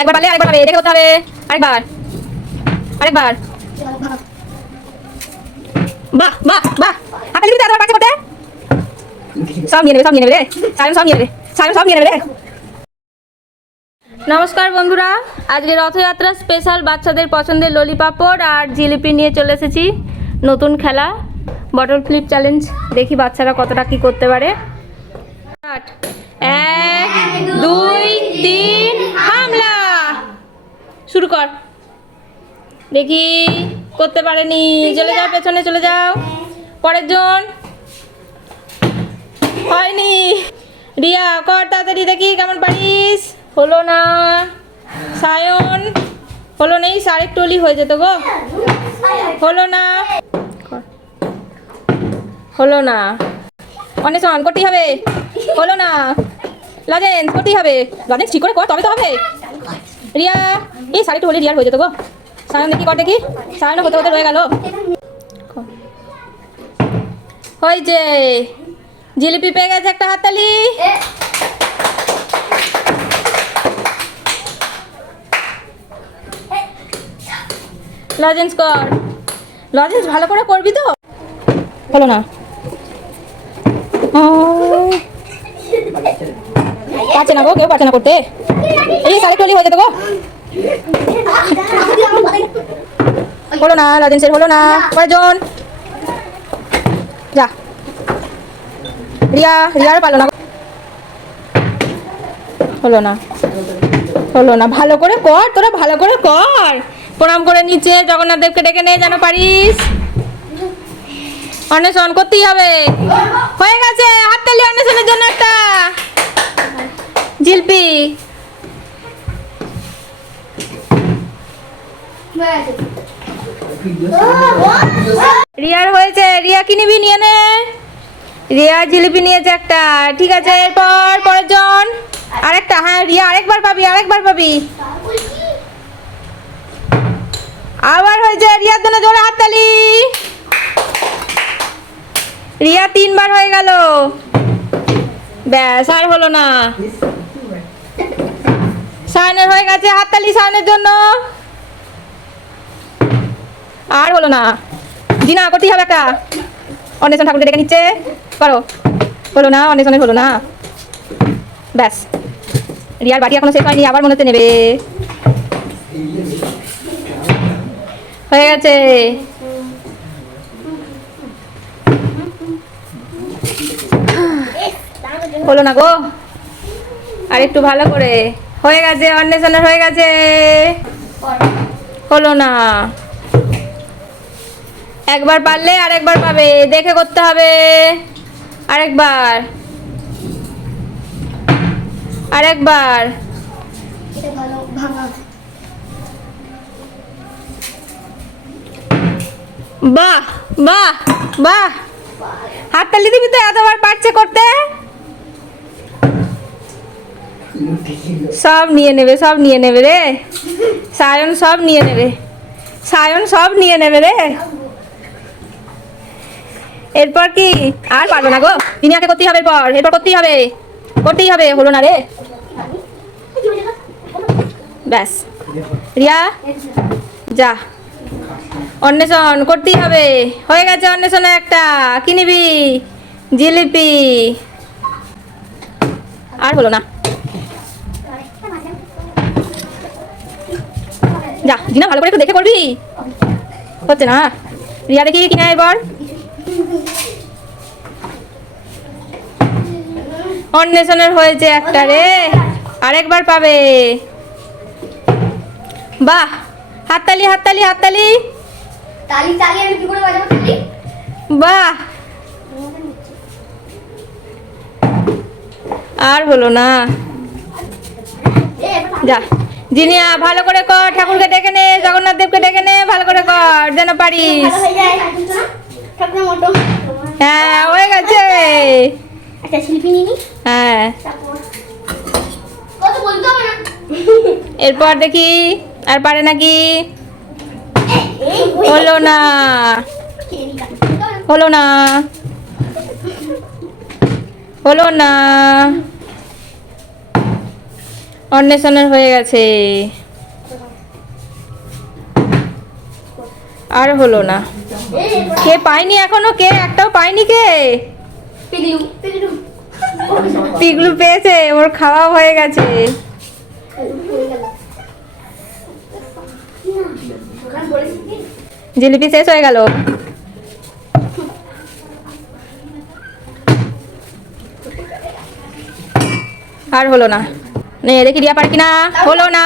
একবার পারলে আরেকবার হবে, দেখে করতে হবে। আরেকবার, আরেকবার। বাহ বাহ বাহ, হাততালি দিতে আরেকবার পারছে করতে। সব নিয়ে নেবে, সব নিয়ে নেবে রে সায়ন, সব নিয়ে নেবে সায়ন, সব নিয়ে নেবে রে। নমস্কার বন্ধুরা, আজকে রথযাত্রা স্পেশাল বাচ্চাদের পছন্দের ললিপাপড় আর জিলিপি নিয়ে চলে এসেছি। নতুন খেলা বটল ফ্লিপ চ্যালেঞ্জ, দেখি বাচ্চারা কতটা কি করতে পারে। 1 2 3 হামলা শুরু কর। দেখি করতে পারেনি, চলে যাও পেছনে, চলে যাও। পরের জন হয়নি। রিয়া কর তাড়াতাড়ি, দেখি কেমন পারিস। হলো না। সায়ন হলো নেই, আরেকটু হলেই হয়ে যেত গো। হলো না, হলো না। অন্বেষণ করতেই হবে। হলো না। লজেন্স করতেই হবে। লজেন্স ঠিক করে কর, তবে তো হবে। রিয়া এই আরেকটু হলে রিয়ার হয়ে যেত গো। সায়ন দেখি কর, দেখি। সায়নও হতে হতে রয়ে গেল। হয়েছে, জিলিপি পেয়ে গেছে একটা হাততালি। লজেন্স কর, লজেন্স ভালো করে করবি তো। হলো না। পারছে না গো, কেউ পারছে না করতে। এই সাড়ে টলি হয়ে যেত গো। হলো না, লজেন্সের হলো না। কয়জন যা। রিয়া, রিয়ার পারলো না। হলো না, হলো না। ভালো করে কর, তোরা ভালো করে কর। প্রণাম করে নিচে জগন্নাথ দেবকে ডেকে নে, যেন পারিস। অন্বেষণ করতেই হবে। হয়ে গেছে, হাততালি অন্বেষণের জন্য একটা। জিলপি রিয়ার হয়েছে। রিয়া কি নিবি, নিয়ে নে। রিয়া জিলিপি নিয়েছে একটা, ঠিক আছে। এরপর পরের জন আরেকটা। হ্যাঁ রিয়া আরেকবার পাবি, আরেকবার পাবি। আবার হয়েছে, রিয়ার জন্য জোরে হাততালি। রিয়া 3 বার হয়ে গেল। ব্যাস, আর হলো না। সায়নের হয়ে গেছে, হাততালি সায়নের জন্য। আর হলো না। জিনা করতেই হবে একটা। অন্বেষণ ঠাকুরকে ডেকে নিচ্ছে, করো। হলো না, অন্বেষণের হলো না। ব্যাস, রিয়ার বাটি এখনো শেষ হয়নি, আবার মনে হচ্ছে নেবে। হয়ে গেছে। হলো না গো, আর একটু ভালো করে। হয়ে গেছে, অন্বেষণের হয়ে গেছে। হলো না। একবার পারলে আরেকবার পাবে, দেখে করতে হবে। আরেকবার, আরেকবার। বাহ বাহ বাহ, হাততালি দিবি তো, এতবার পারছে করতে। সব নিয়ে নেবে, সব নিয়ে নেবে রে সায়ন, সব নিয়ে নেবে সায়ন, সব নিয়ে নেবে রে। এরপর কি আর পারবো না গো, দিনিয়াকে করতেই হবে। এরপর এরপর করতেই হবে, করতেই হবে। হলো না রে। ব্যাস, রিয়া যা। অন্বেষণ করতেই হবে। হয়ে গেছে অন্বেষণে একটা। কি নিবি? জিলিপি। আর হলো না। যা জিনা, ভালো করে একটু দেখে করবি। হচ্ছে না। রিয়া দেখি কিনা এবার। অন্বেষণের হয়েছে একটা রে, আরেকবার পাবে। বাহ, হাততালি হাততালি হাততালি। তালি তালি আমি কি করে বাজাবো তালি? বাহ, আর হলো না। যা জিনিয়া, ভালো করে কর। ঠাকুরকে ডেকে নে, জগন্নাথ দেবকে ডেকে নে, ভালো করে কর যেন পারিস। হ্যাঁ হয়ে গেছে। একটা শিল্পী নিনি। হ্যাঁ, কত বলতে হবে না। এরপর দেখি আর পারে নাকি। হলো না, হলো না, হলো না। অন্বেষণের হয়ে গেছে। আর হলো না। কে পায়নি এখনো? কে একটাও পায়নি? কে? পিগলু পিগলু পিগলু পেয়েছে, ওর খাওয়া হয়ে গেছে। জিলিপি শেষ হয়ে গেল। আর হলো না। নে দেখি রিয়া পারে কিনা। হলো না।